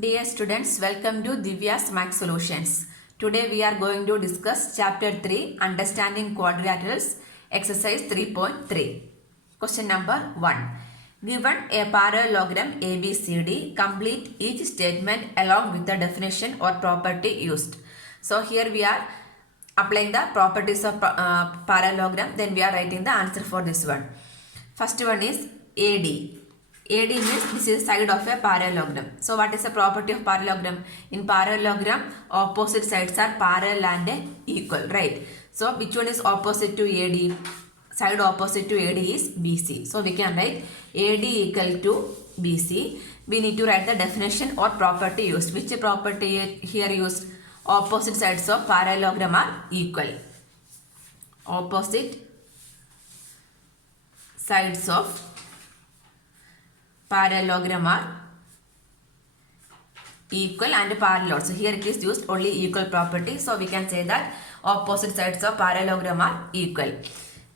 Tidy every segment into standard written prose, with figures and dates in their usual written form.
Dear students, welcome to Divya's Max Solutions. Today we are going to discuss Chapter 3, Understanding Quadrilaterals, Exercise 3.3. Question number 1. Given a parallelogram ABCD, complete each statement along with the definition or property used. So here we are applying the properties of parallelogram, then we are writing the answer for this one. First one is AD. AD means this is side of a parallelogram. So what is the property of parallelogram? In parallelogram, opposite sides are parallel and equal, right? So which one is opposite to AD? Side opposite to AD is BC. So we can write AD equal to BC. We need to write the definition or property used. Which property here used? Opposite sides of parallelogram are equal. Opposite sides of parallelogram are equal and parallel. So here it is used only equal property. So we can say that opposite sides of parallelogram are equal.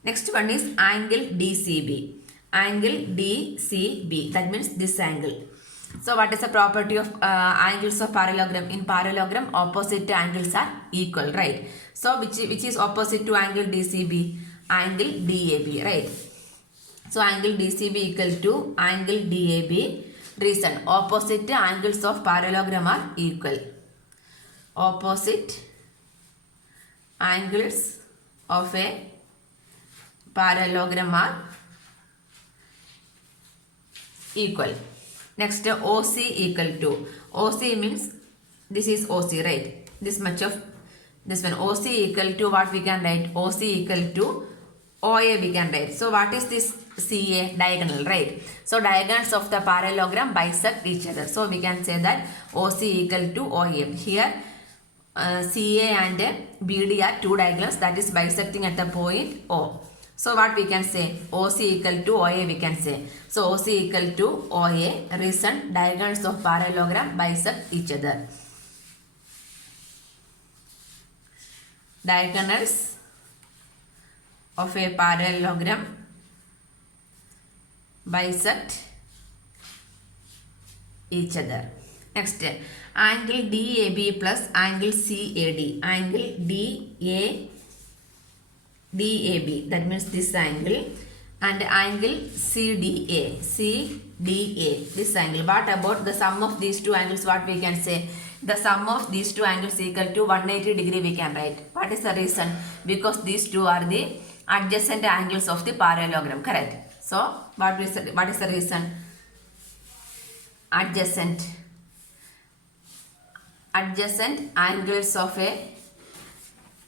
Next one is angle DCB. Angle DCB, that means this angle. So what is the property of angles of parallelogram? In parallelogram, opposite angles are equal, right? So which is opposite to angle DCB? Angle DAB, right? So angle DCB equal to angle DAB. Reason, opposite angles of parallelogram are equal. Opposite angles of a parallelogram are equal. Next, OC equal to. OC means this is OC, right? This much of this one. OC equal to what we can write? OC equal to OA we can write. So what is this CA? Diagonal, right? So diagonals of the parallelogram bisect each other. So we can say that OC equal to OA. Here CA and BD are two diagonals that is bisecting at the point O. So what we can say? OC equal to OA we can say. So OC equal to OA. Reason, diagonals of parallelogram bisect each other. Diagonals of a parallelogram bisect each other. Next, angle DAB plus angle CAD. Angle DAB, that means this angle, and angle CDA. CDA, this angle. What about the sum of these two angles? What we can say? The sum of these two angles equal to 180 degree we can write. What is the reason? Because these two are the adjacent angles of the parallelogram, correct? So what is the reason? Adjacent angles of a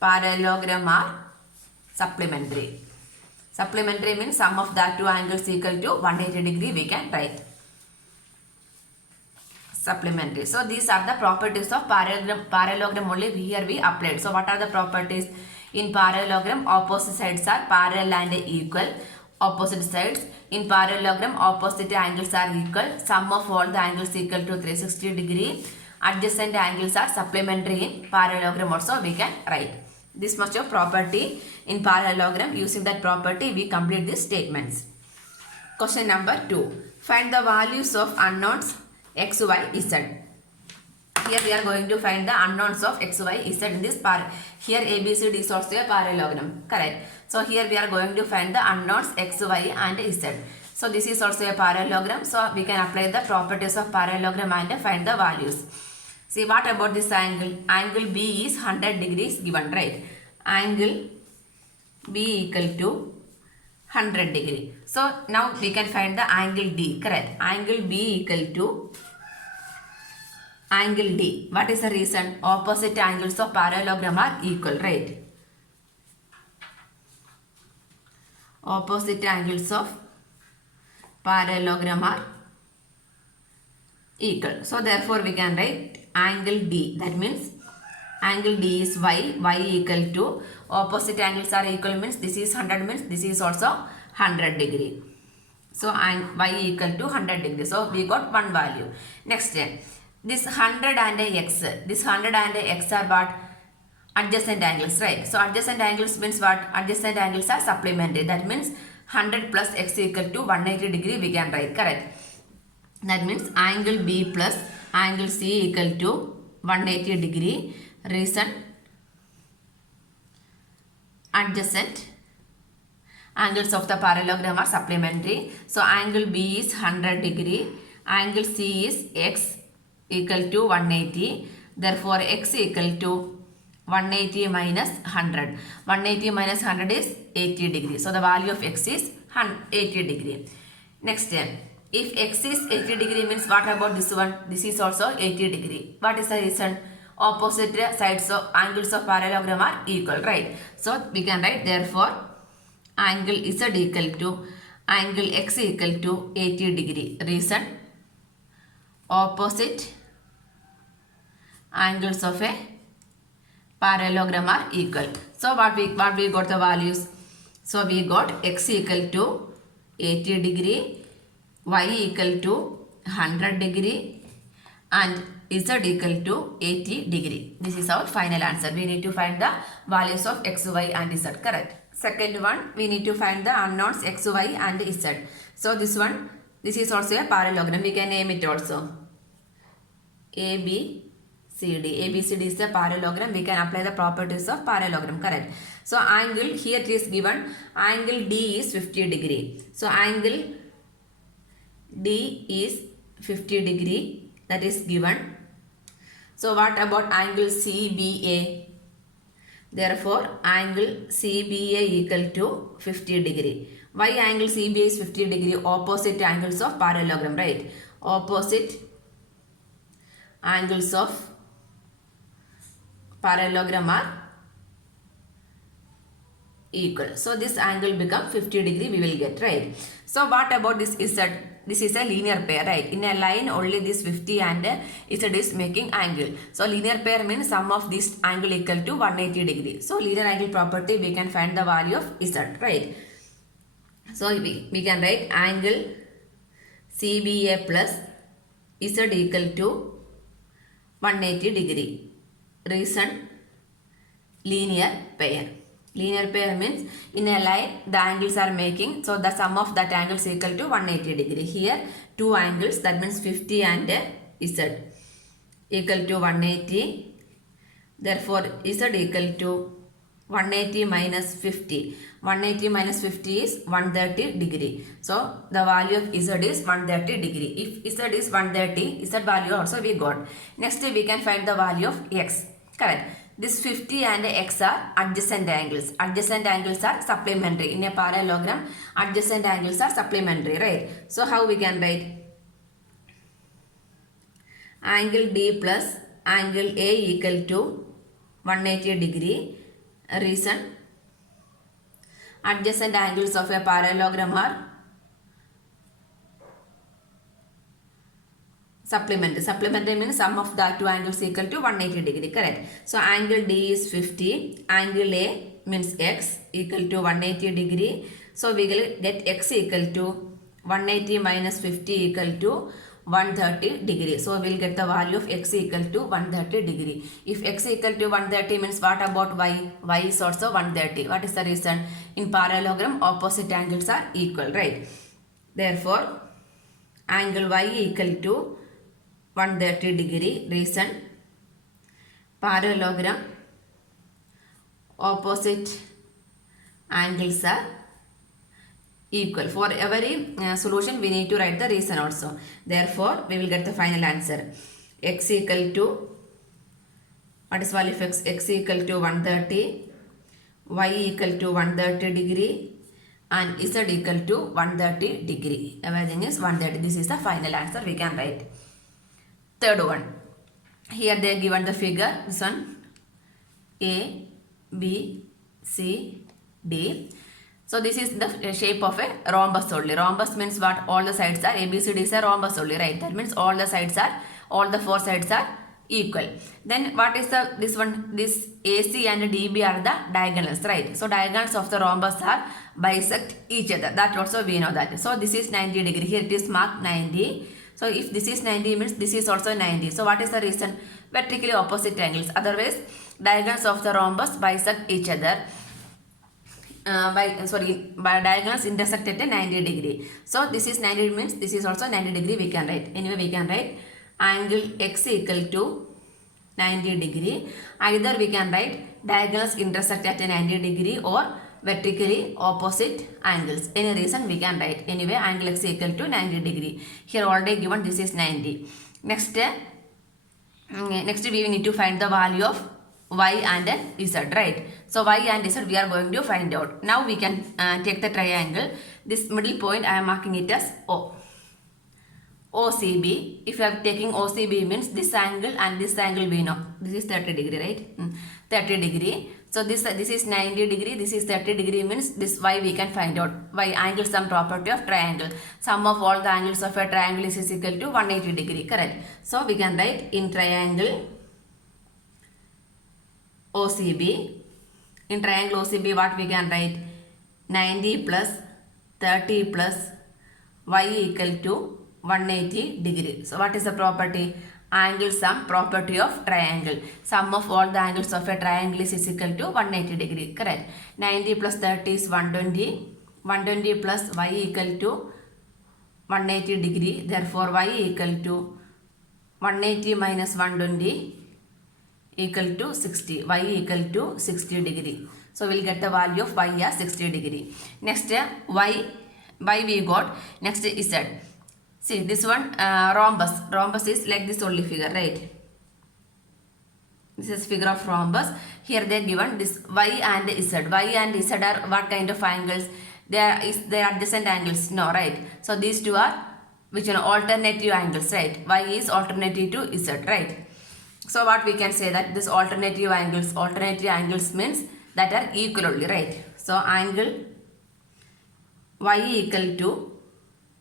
parallelogram are supplementary. Supplementary means sum of that two angles equal to 180 degree we can write. Supplementary. So these are the properties of parallelogram only here we applied. So what are the properties? In parallelogram, opposite sides are parallel and equal. Opposite sides. In parallelogram, opposite angles are equal. Sum of all the angles equal to 360 degree. Adjacent angles are supplementary in parallelogram also we can write. This much of property in parallelogram. Using that property, we complete these statements. Question number 2. Find the values of unknowns x, y, z. Here we are going to find the unknowns of x, y, z in this here ABCD is also a parallelogram, correct? So here we are going to find the unknowns x, y and z. So this is also a parallelogram. So we can apply the properties of parallelogram and find the values. See, what about this angle? Angle B is 100 degrees given, right? Angle B equal to 100 degree. So now we can find the angle D, correct? Angle B equal to angle D. What is the reason? Opposite angles of parallelogram are equal, right? Opposite angles of parallelogram are equal. So therefore we can write angle D. That means angle D is y. Y equal to opposite angles are equal means this is 100 means this is also 100 degree. So y equal to 100 degree. So we got one value. Next, this 100 and x. This 100 and x are what? Adjacent angles, right? So adjacent angles means what? Adjacent angles are supplementary. That means 100 plus x equal to 180 degree we can write, correct? That means angle B plus angle C equal to 180 degree. Reason adjacent angles of the parallelogram are supplementary. So angle B is 100 degree. Angle C is x equal to 180. Therefore x equal to 180 minus 100. 180 minus 100 is 80 degree. So the value of x is 80 degree. Next, if x is 80 degree means what about this one? This is also 80 degree. What is the reason? Opposite sides of angles of parallelogram are equal, right? So we can write therefore angle Z equal to angle x equal to 80 degree. Reason opposite angles of a parallelogram are equal. So what we got the values? So we got x equal to 80 degree, y equal to 100 degree and z equal to 80 degree. This is our final answer. We need to find the values of x, y and z, correct? Second one, we need to find the unknowns x, y and z. So this one, this is also a parallelogram. We can name it also. ABCD. ABCD is a parallelogram. We can apply the properties of parallelogram, correct? So angle, here it is given, angle D is 50 degree. So angle D is 50 degree, that is given. So what about angle CBA? Therefore angle CBA equal to 50 degree. Why angle CBA is 50 degree? Opposite angles of parallelogram, right? Opposite angles of parallelogram are equal. So this angle become 50 degree we will get, right? So what about this Z? This is a linear pair, right? In a line only this 50 and Z is making angle. So linear pair means sum of this angle equal to 180 degree. So linear angle property we can find the value of Z, right? So we can write angle CBA plus Z equal to 180 degree. Reason linear pair. Linear pair means in a line the angles are making, so the sum of that angles equal to 180 degree. Here two angles, that means 50 and Z equal to 180. Therefore Z equal to 180 minus 50. 180 minus 50 is 130 degree. So the value of Z is 130 degree. If Z is 130, Z value also we got. Next we can find the value of x, correct? This 50 and x are adjacent angles. Adjacent angles are supplementary. In a parallelogram, adjacent angles are supplementary, right? So how we can write? Angle D plus angle A equal to 180 degree. Reason adjacent angles of a parallelogram are supplementary. Supplementary means sum of the two angles equal to 180 degree, correct? So angle D is 50, angle A means x equal to 180 degree. So we will get x equal to 180 minus 50 equal to 130 degree. So we will get the value of x equal to 130 degree. If x equal to 130 means what about y? Y is also 130. What is the reason? In parallelogram opposite angles are equal, right? Therefore angle y equal to 130 degree. Reason parallelogram opposite angles are equal. For every solution we need to write the reason also. Therefore we will get the final answer. X equal to, what is value of x? X equal to 130, y equal to 130 degree and z equal to 130 degree. Everything is 130. This is the final answer we can write. Third one, here they are given the figure, this one A, B, C, D. So this is the shape of a rhombus only. Rhombus means what? All the sides are, ABCD is a rhombus only, right? That means all the sides are, all the four sides are equal. Then what is the, this one, this AC and DB are the diagonals, right? So diagonals of the rhombus are bisect each other. That also we know that. So this is 90 degree. Here it is marked 90. So if this is 90 means this is also 90. So what is the reason? Vertically opposite angles. Otherwise diagonals of the rhombus bisect each other. By diagonals intersect at a 90 degree. So this is 90 means this is also 90 degree we can write. Anyway we can write angle x equal to 90 degree. Either we can write diagonals intersect at a 90 degree or vertically opposite angles. Any reason we can write. Anyway, angle x equal to 90 degree. Here already given this is 90. Next we need to find the value of y and z, right? So y and z we are going to find out. Now we can take the triangle. This middle point I am marking it as O. OCB. If you are taking OCB means this angle and this angle we know. This is 30 degree, right? 30 degree. So this is 90 degree. This is 30 degree means this y we can find out. Y angle sum property of triangle. Sum of all the angles of a triangle is equal to 180 degree. Correct. So we can write in triangle OCB. In triangle OCB what we can write? 90 plus 30 plus y equal to 180 degree. So what is the property? Angle sum property of triangle. Sum of all the angles of a triangle is equal to 180 degree. Correct. 90 plus 30 is 120. 120 plus y equal to 180 degree. Therefore y equal to 180 minus 120 equal to 60. Y equal to 60 degree. So we'll get the value of y as 60 degree. Next y we got. Next is z. See this one rhombus. Rhombus is like this only figure, right? This is figure of rhombus. Here they are given this y and z. Y and z are what kind of angles? They are adjacent angles. No, right? So these two are which alternative angles, right? Y is alternative to z, right? So what we can say that this alternative angles means that are equal only, right? So angle y equal to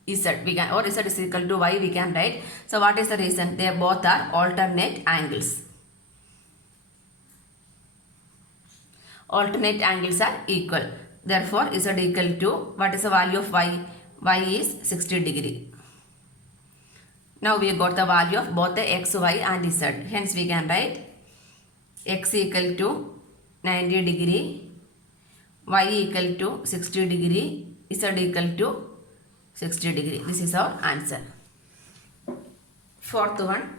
z we can, or z is equal to y we can write. So what is the reason? They both are alternate angles. Alternate angles are equal. Therefore z equal to, what is the value of y? Y is 60 degree. Now we got the value of both the x, y and z. Hence we can write x equal to 90 degree, y equal to 60 degree, z equal to 60 degree. This is our answer. Fourth one.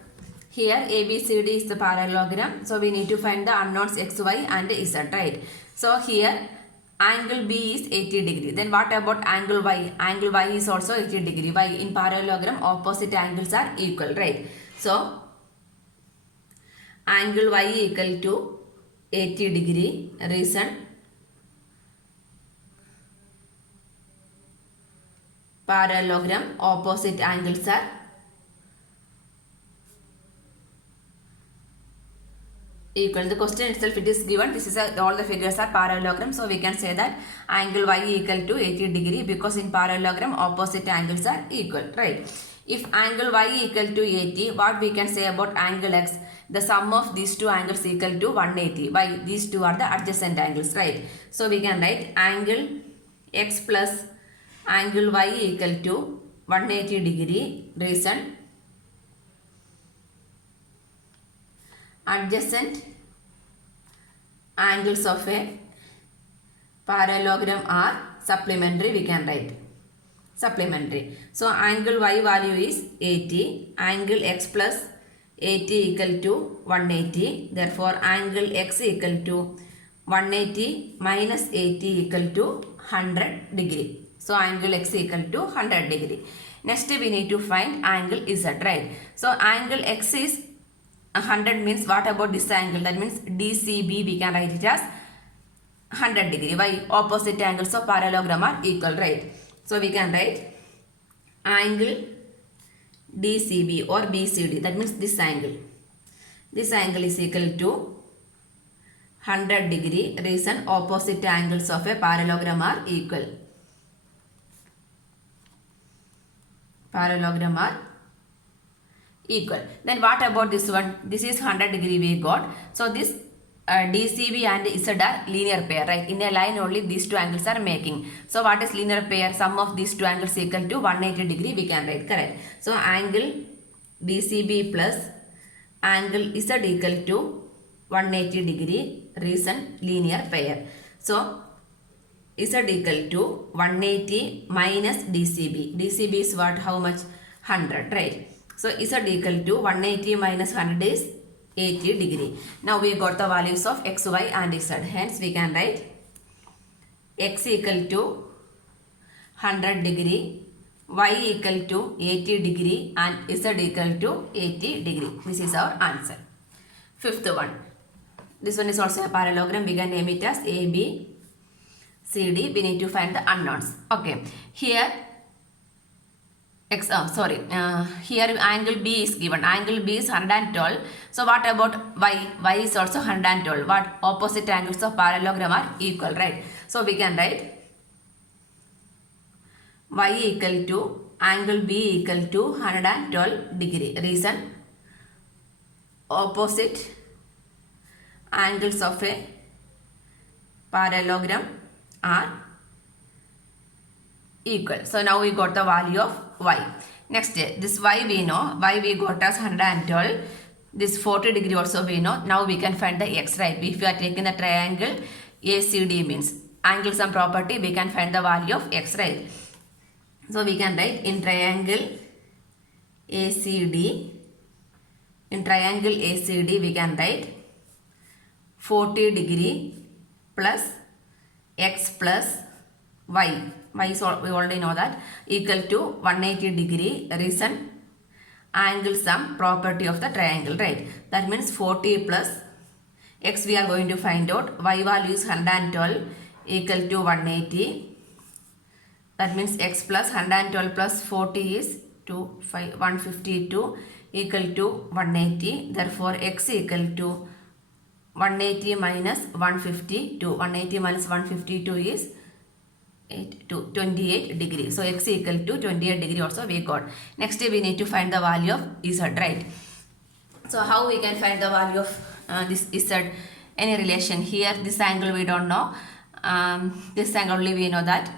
Here ABCD is the parallelogram. So we need to find the unknowns x, y and z, right? So here angle B is 80 degree. Then what about angle y? Angle y is also 80 degree. Y in parallelogram opposite angles are equal, right? So angle y equal to 80 degree. Reason parallelogram opposite angles are equal. The question itself it is given. This is all the figures are parallelogram. So we can say that angle y equal to 80 degree because in parallelogram opposite angles are equal, right? If angle y equal to 80, what we can say about angle x? The sum of these two angles equal to 180. Why? These two are the adjacent angles, right? So we can write angle x plus angle y equal to 180 degree. Reason adjacent angles of a parallelogram are supplementary, we can write supplementary. So angle y value is 80, angle x plus 80 equal to 180. Therefore angle x equal to 180 minus 80 equal to 100 degree. So angle x equal to 100 degree. Next we need to find angle z, right? So angle x is 100 means what about this angle? That means DCB we can write it as 100 degree. Why? Opposite angles of parallelogram are equal, right? So we can write angle DCB or BCD. That means this angle. This angle is equal to 100 degree. Reason opposite angles of a parallelogram are equal. Parallelogram are equal. Then what about this one? This is 100 degree we got. So this DCB and Z are linear pair, right? In a line only these two angles are making. So what is linear pair? Sum of these two angles equal to 180 degree we can write, correct? So angle DCB plus angle Z equal to 180 degree. Reason linear pair. So Z equal to 180 minus DCB. DCB is what? How much? 100, right? So Z equal to 180 minus 100 is 80 degree. Now we got the values of x, y and z. Hence we can write x equal to 100 degree, y equal to 80 degree and z equal to 80 degree. This is our answer. Fifth one. This one is also a parallelogram. We can name it as A, B, C, D. We need to find the unknowns. Okay. Here here angle B is given. Angle B is 112. So what about Y? Y is also 112. What opposite angles of parallelogram are equal, right? So we can write Y equal to angle B equal to 112 degree. Reason, opposite angles of a parallelogram are equal. So now we got the value of y. Next, this y we know. Y we got as 112. This 40 degree also we know. Now we can find the x, right? If we are taking the triangle ACD means angles and property, we can find the value of x, right? So we can write in triangle ACD. In triangle ACD we can write 40 degree plus x plus y. Y is we already know that equal to 180 degree. Reason, angle sum property of the triangle, right? That means 40 plus x we are going to find out. Y value is 112 equal to 180. That means x plus 112 plus 40 is 152 equal to 180. Therefore x equal to 180 minus 152. 180 minus 152 is 28 degree. So x equal to 28 degree also we got. Next we need to find the value of z, right? So how we can find the value of this z? Any relation here? This angle we don't know. This angle only we know that.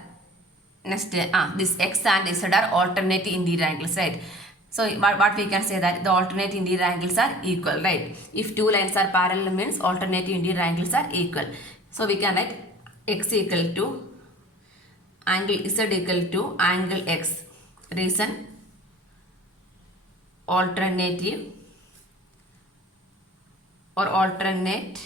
Next, this x and z are alternate interior angles, right? So what we can say that the alternate interior angles are equal, right? If two lines are parallel means alternate interior angles are equal. So we can write x equal to angle z equal to angle x. Reason, alternative or alternate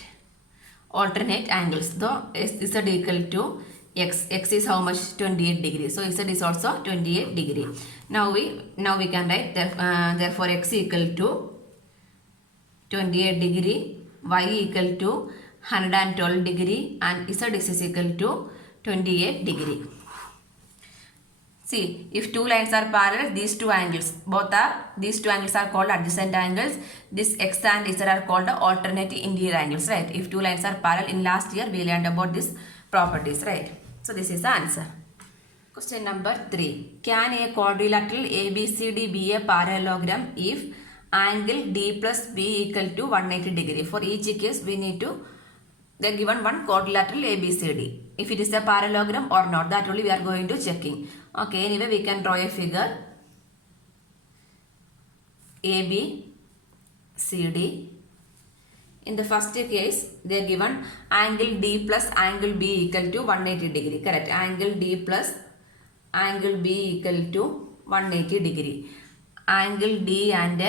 angles. Though z equal to x. X is how much? 28 degree. So z is also 28 degree. Now we can write therefore x equal to 28 degree, y equal to 112 degree and z is equal to 28 degree. See, if two lines are parallel, these two angles are called adjacent angles. This x and z are called alternate interior angles, right? If two lines are parallel, in last year we learned about these properties, right? So this is the answer. Question number 3. Can a quadrilateral ABCD be a parallelogram if angle D plus B equal to 180 degree? For each case we need to, they are given one quadrilateral ABCD. If it is a parallelogram or not, that only we are going to checking. Okay, anyway we can draw a figure ABCD. In the first case, they are given angle D plus angle B equal to 180 degree. Correct. Angle D plus angle B equal to 180 degree. Angle D and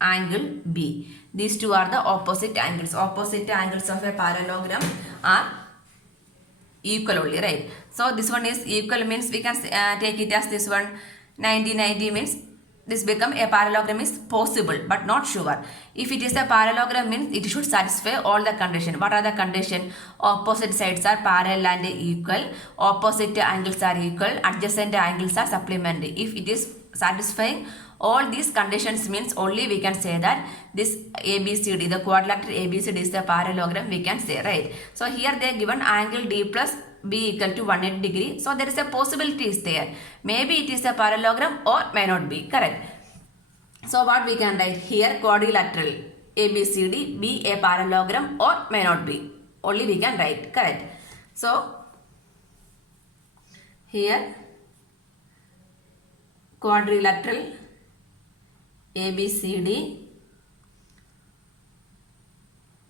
angle B. These two are the opposite angles. Opposite angles of a parallelogram are equal only, right? So this one is equal means we can take it as this one 90 means this become a parallelogram is possible but not sure. If it is a parallelogram means it should satisfy all the condition. What are the condition? Opposite sides are parallel and equal. Opposite angles are equal. Adjacent angles are supplementary. If it is satisfying all these conditions means only we can say that this ABCD, the quadrilateral ABCD is the parallelogram we can say, right? So here they are given angle D plus B equal to 180 degree. So there is a possibility is there. Maybe it is a parallelogram or may not be. Correct. So what we can write here? Quadrilateral ABCD be a parallelogram or may not be. Only we can write. Correct. So here quadrilateral ABCD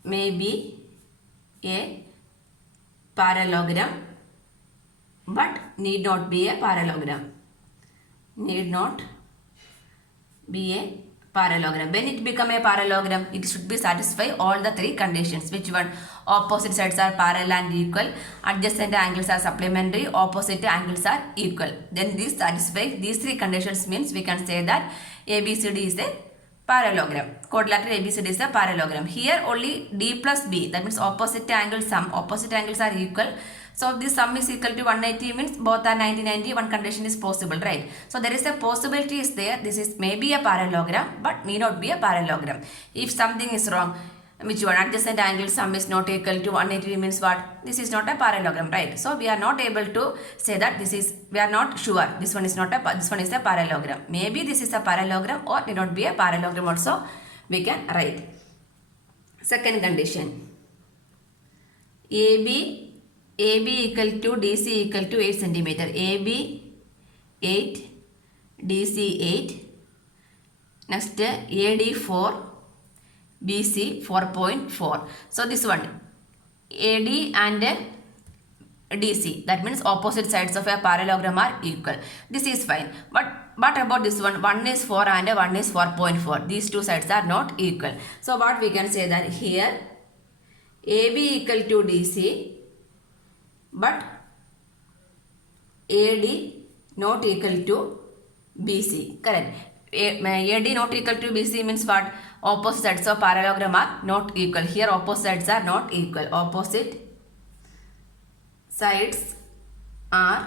may be a parallelogram but need not be a parallelogram. Need not be a parallelogram. When it become a parallelogram, it should be satisfy all the three conditions. Which one? Opposite sides are parallel and equal. Adjacent angles are supplementary. Opposite angles are equal. Then this satisfy these three conditions means we can say that ABCD is a parallelogram. Quadrilateral ABCD is a parallelogram. Here only D plus B, that means opposite angle sum. Opposite angles are equal. So this sum is equal to 180 means both are 90. One condition is possible, right? So there is a possibility is there. This is maybe a parallelogram but may not be a parallelogram. If something is wrong, which one? Adjacent angle sum is not equal to 180 means what? This is not a parallelogram, right? So we are not able to say that this is, we are not sure this one is not a, this one is a parallelogram. Maybe this is a parallelogram or may not be a parallelogram also we can write. Second condition, AB equal to DC equal to 8 centimeter. AB 8, DC 8. Next AD 4, BC 4.4. So this one AD and DC, that means opposite sides of a parallelogram are equal. This is fine. But about this one? One is 4 and one is 4.4. These two sides are not equal. So what we can say that here AB equal to DC but AD not equal to BC. Correct. AD not equal to BC means what? Opposite sides of parallelogram are not equal. Here opposite sides are not equal. Opposite sides are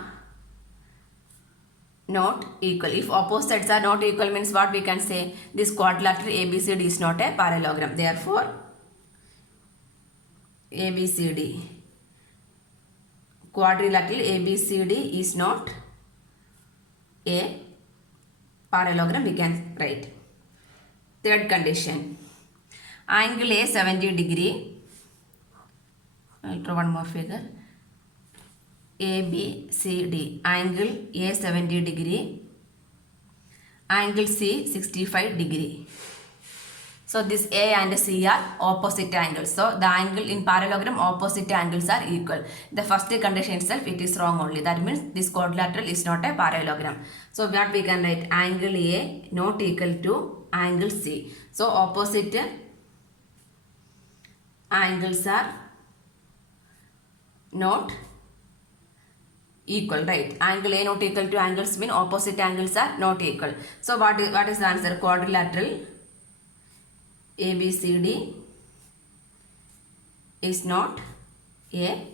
not equal. If opposite sides are not equal means what we can say? This quadrilateral ABCD is not a parallelogram. Therefore, ABCD, quadrilateral ABCD is not a parallelogram, we can write. Third condition, angle A 70 degree. I will draw one more figure. ABCD, angle A 70 degree, angle C 65 degree. So this A and C are opposite angles. So the angle in parallelogram, opposite angles are equal. The first condition itself, it is wrong only. That means this quadrilateral is not a parallelogram. So what we can write? Angle A not equal to angle C. So opposite angles are not equal, right? Angle A not equal to angles mean opposite angles are not equal. So what is the answer? Quadrilateral ABCD is not a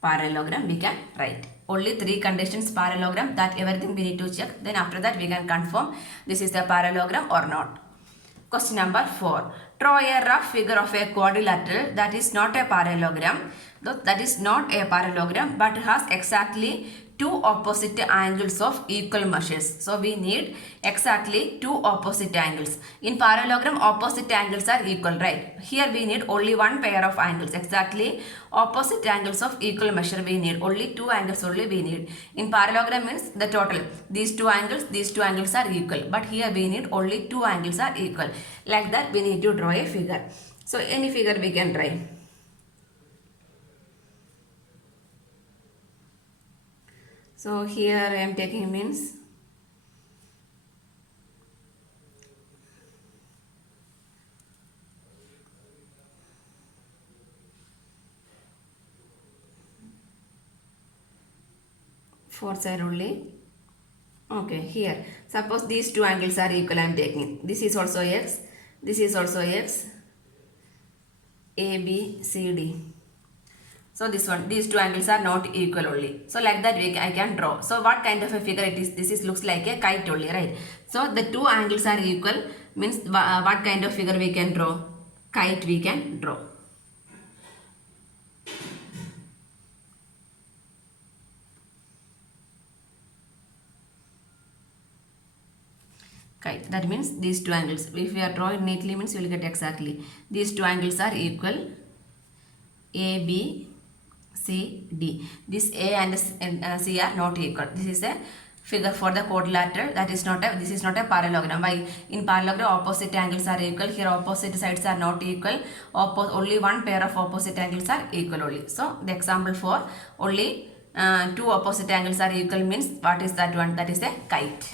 parallelogram, we can write. Only three conditions parallelogram, that everything we need to check. Then after that we can confirm this is a parallelogram or not. Question number 4. Draw a rough figure of a quadrilateral that is not a parallelogram. That is not a parallelogram but has exactly two opposite angles of equal measures. So we need exactly two opposite angles. In parallelogram, opposite angles are equal, right? Here we need only one pair of angles. Exactly opposite angles of equal measure we need. Only two angles only we need. In parallelogram means the total. These two angles are equal. But here we need only two angles are equal. Like that we need to draw a figure. So any figure we can draw. So here I am taking means four side only. Okay, here suppose these two angles are equal, I am taking. This is also x, this is also x, A, B, C, D. So this one, these two angles are not equal only. So like that I can draw. So what kind of a figure it is? This is looks like a kite only, right? So the two angles are equal means what kind of figure we can draw? Kite we can draw. Kite. That means these two angles. If we are drawing neatly means you will get exactly. These two angles are equal. A, B, C, D. This A and C are not equal. This is a figure for the quadrilateral. That is not a, this is not a parallelogram. Why? In parallelogram opposite angles are equal. Here opposite sides are not equal. Only one pair of opposite angles are equal only. So the example for only two opposite angles are equal means what is that one? That is a kite.